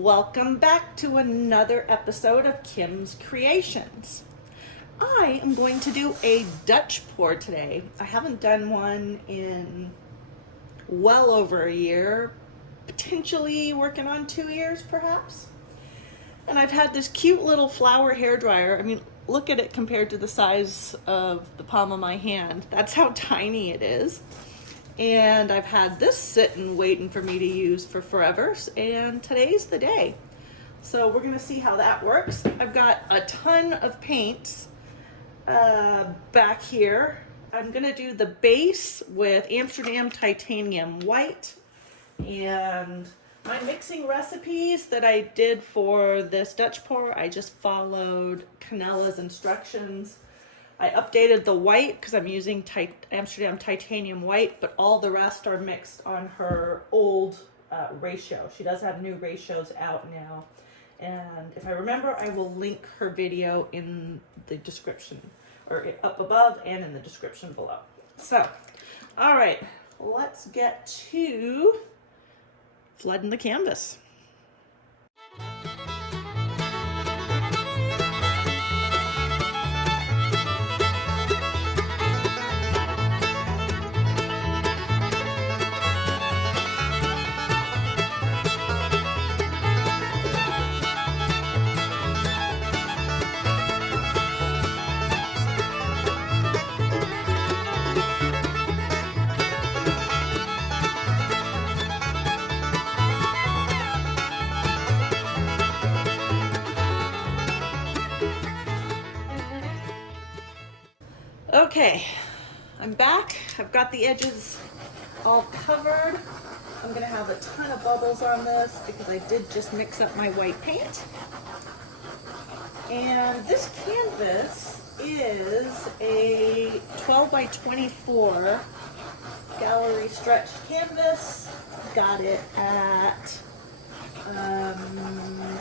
Welcome back to another episode of Kim's Creations. I am going to do a Dutch pour today. I haven't done one in well over a year, potentially working on 2 years perhaps. And I've had this cute little flower hairdryer. I mean, look at it compared to the size of the palm of my hand. That's how tiny it is. And I've had this sitting waiting for me to use for forever, and today's the day. So we're gonna see how that works. I've got a ton of paints back here. I'm gonna do the base with Amsterdam Titanium White, and my mixing recipes that I did for this Dutch pour, I just followed Canella's instructions. I updated the white because I'm using Amsterdam Titanium White, but all the rest are mixed on her old ratio. She does have new ratios out now. And if I remember, I will link her video in the description, or up above and in the description below. So, all right, let's get to flooding the canvas. Okay, I'm back. I've got the edges all covered. I'm gonna have a ton of bubbles on this because I did just mix up my white paint. And this canvas is a 12 by 24 gallery stretched canvas. Got it at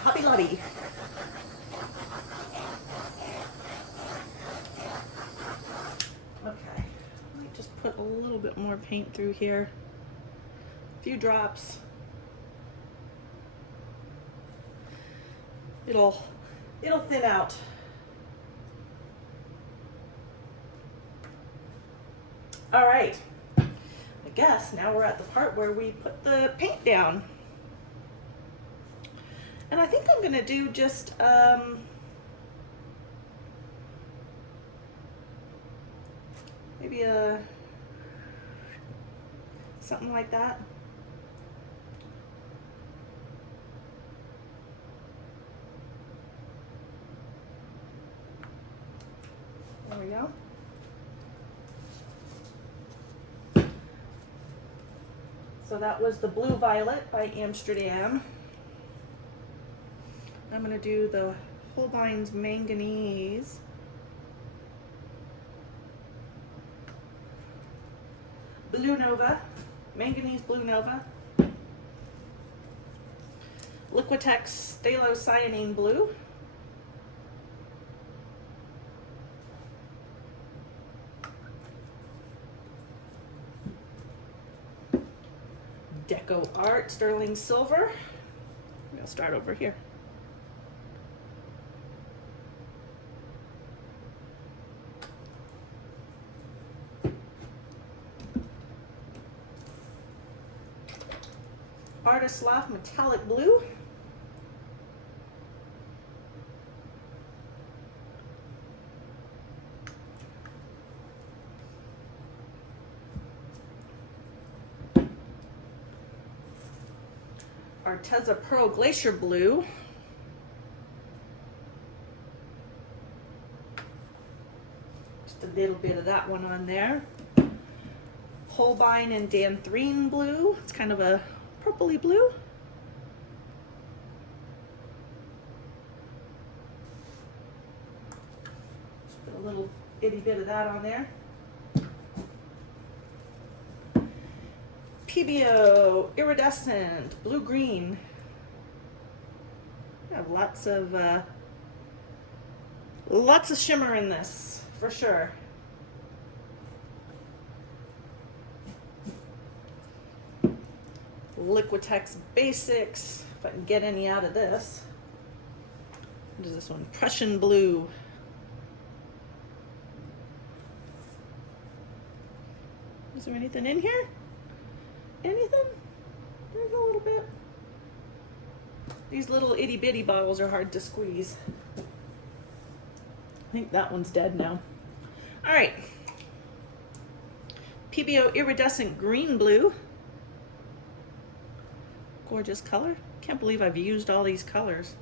Hobby Lobby. Okay, let me just put a little bit more paint through here. A few drops. It'll thin out. All right, I guess now we're at the part where we put the paint down. And I think I'm gonna do just maybe something like that. There we go. So that was the Blue Violet by Amsterdam. I'm going to do the Holbein's Manganese. Blue Nova, Manganese Blue Nova. Liquitex Stalo Cyanine Blue. Deco Art Sterling Silver. I'm going to start over here. Artist Loft Metallic Blue. Arteza Pearl Glacier Blue. Just a little bit of that one on there. Holbein and Danthrine Blue. It's kind of a purpley blue. Just put a little itty bit of that on there. PBO Iridescent Blue Green. I have lots of shimmer in this for sure. Liquitex Basics if I can get any out of this. What is this one? Prussian blue. Is there anything in here? Anything? There's a little bit. These little itty bitty bottles are hard to squeeze. I think that one's dead now. All right. PBO iridescent green blue. Gorgeous color. Can't believe I've used all these colors.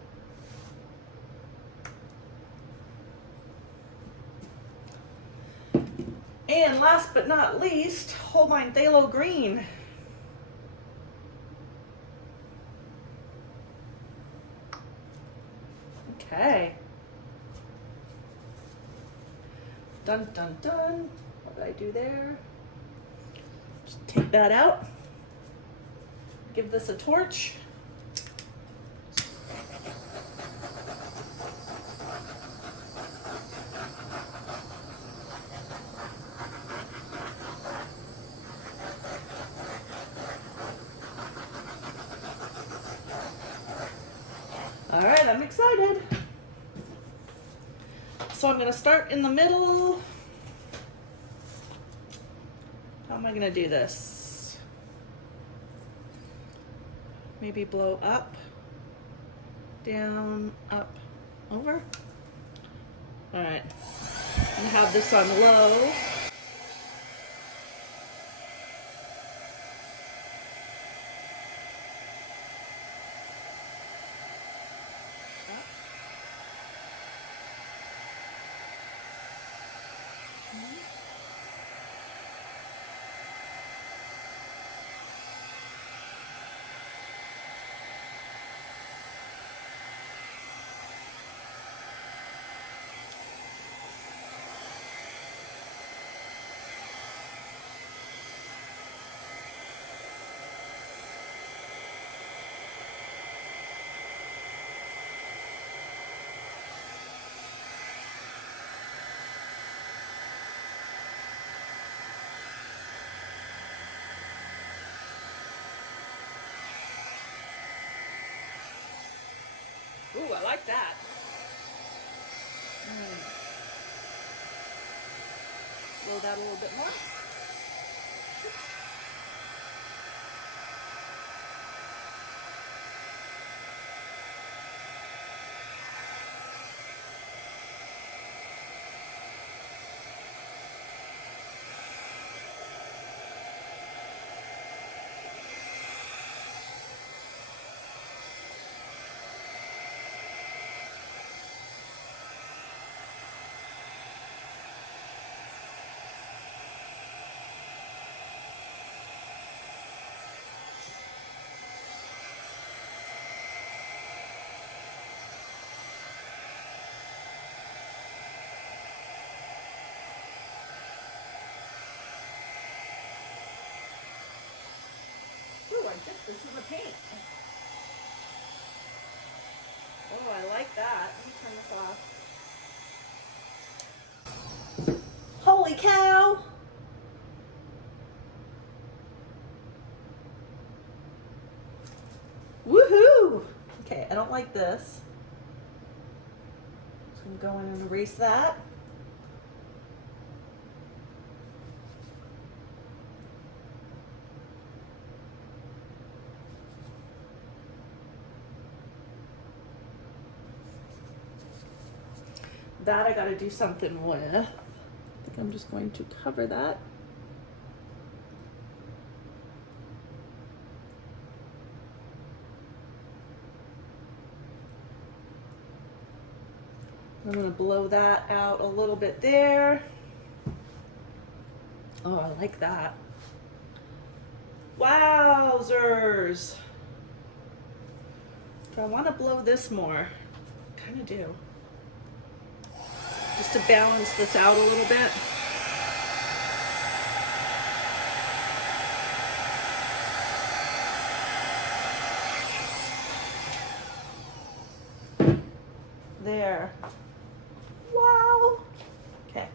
And last but not least, whole line phthalo green. Okay. Dun dun dun. What did I do there? Just take that out. Give this a torch. All right, I'm excited. So I'm going to start in the middle. How am I going to do this? Maybe blow up, down, up, over. All right, I'm going to have this on low. Ooh, I like that. Blow that a little bit more. Ooh, I just, this is a paint. Oh, I like that. Let me turn this off. Holy cow! Woohoo! Okay, I don't like this. So I'm going to go in and erase that. That I got to do something with. I think I'm just going to cover that. I'm going to blow that out a little bit there. Oh, I like that. Wowzers. Do I want to blow this more? I kind of do. Just to balance this out a little bit. There. Wow. Okay.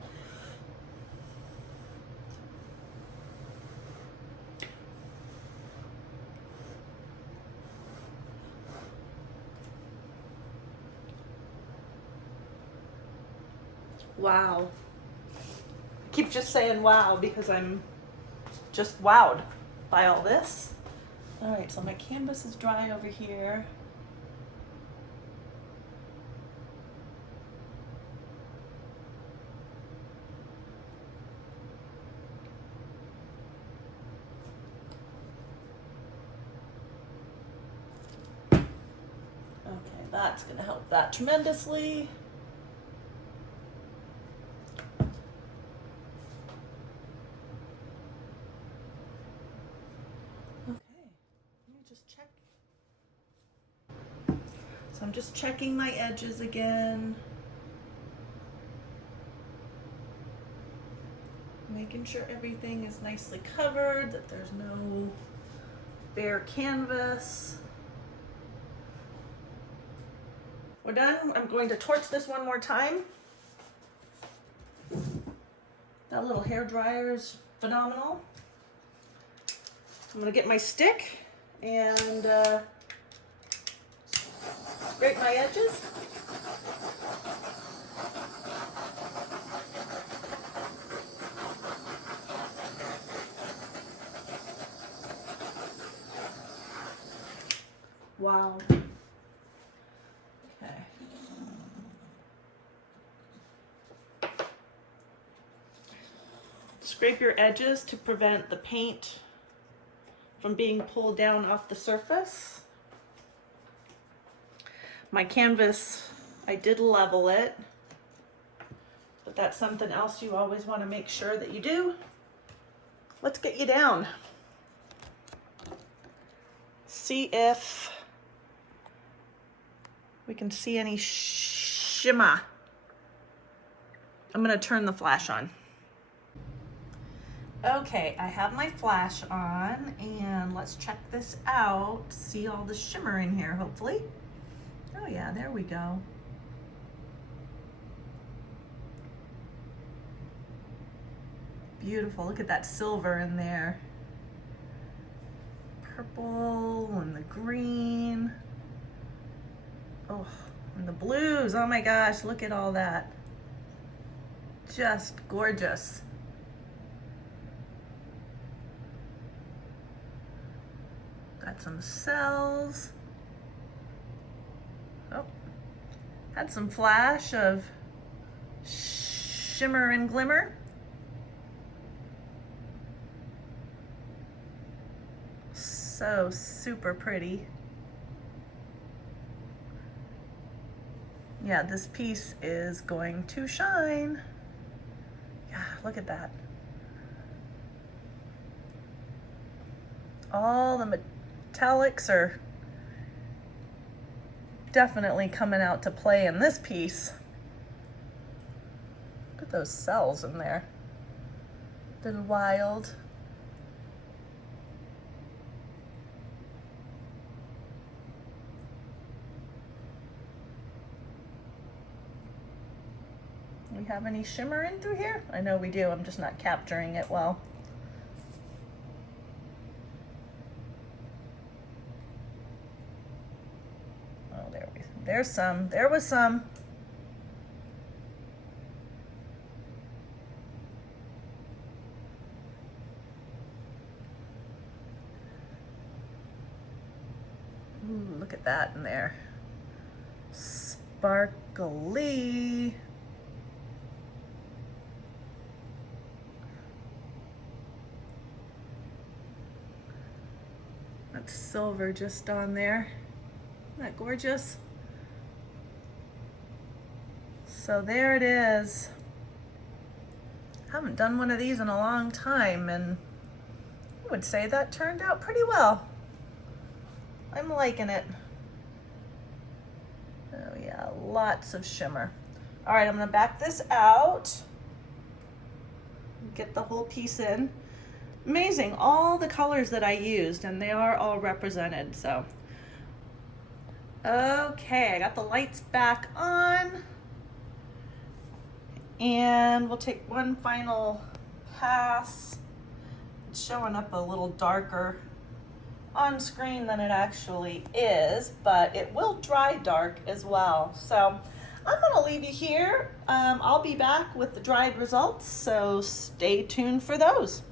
Wow. I keep just saying wow because I'm just wowed by all this. All right, so my canvas is dry over here. Okay, that's gonna help that tremendously. Okay, let me just check. So I'm just checking my edges again. Making sure everything is nicely covered, that there's no bare canvas. We're done. I'm going to torch this one more time. That little hair dryer is phenomenal. I'm gonna get my stick and scrape my edges. Wow. Okay. Scrape your edges to prevent the paint from being pulled down off the surface. My canvas, I did level it, but that's something else you always want to make sure that you do. Let's get you down. See if we can see any shimmer. I'm gonna turn the flash on. Okay, I have my flash on and let's check this out. See all the shimmer in here, hopefully. Oh yeah, there we go. Beautiful, look at that silver in there. Purple and the green. Oh, and the blues, oh my gosh, look at all that. Just gorgeous. Got some cells. Oh, had some flash of shimmer and glimmer. So super pretty. Yeah, this piece is going to shine. Yeah, look at that. All the metallics are definitely coming out to play in this piece. Look at those cells in there. Little wild. We have any shimmer in through here? I know we do, I'm just not capturing it well. Oh, there's some, there was some. Ooh, look at that in there. Sparkly. That's silver just on there. Isn't that gorgeous? So there it is. I haven't done one of these in a long time, and I would say that turned out pretty well. I'm liking it. Oh yeah, lots of shimmer. All right, I'm gonna back this out. Get the whole piece in. Amazing, all the colors that I used, and they are all represented, so. Okay, I got the lights back on. And we'll take one final pass. It's showing up a little darker on screen than it actually is, but it will dry dark as well. So I'm going to leave you here. I'll be back with the dried results, so stay tuned for those.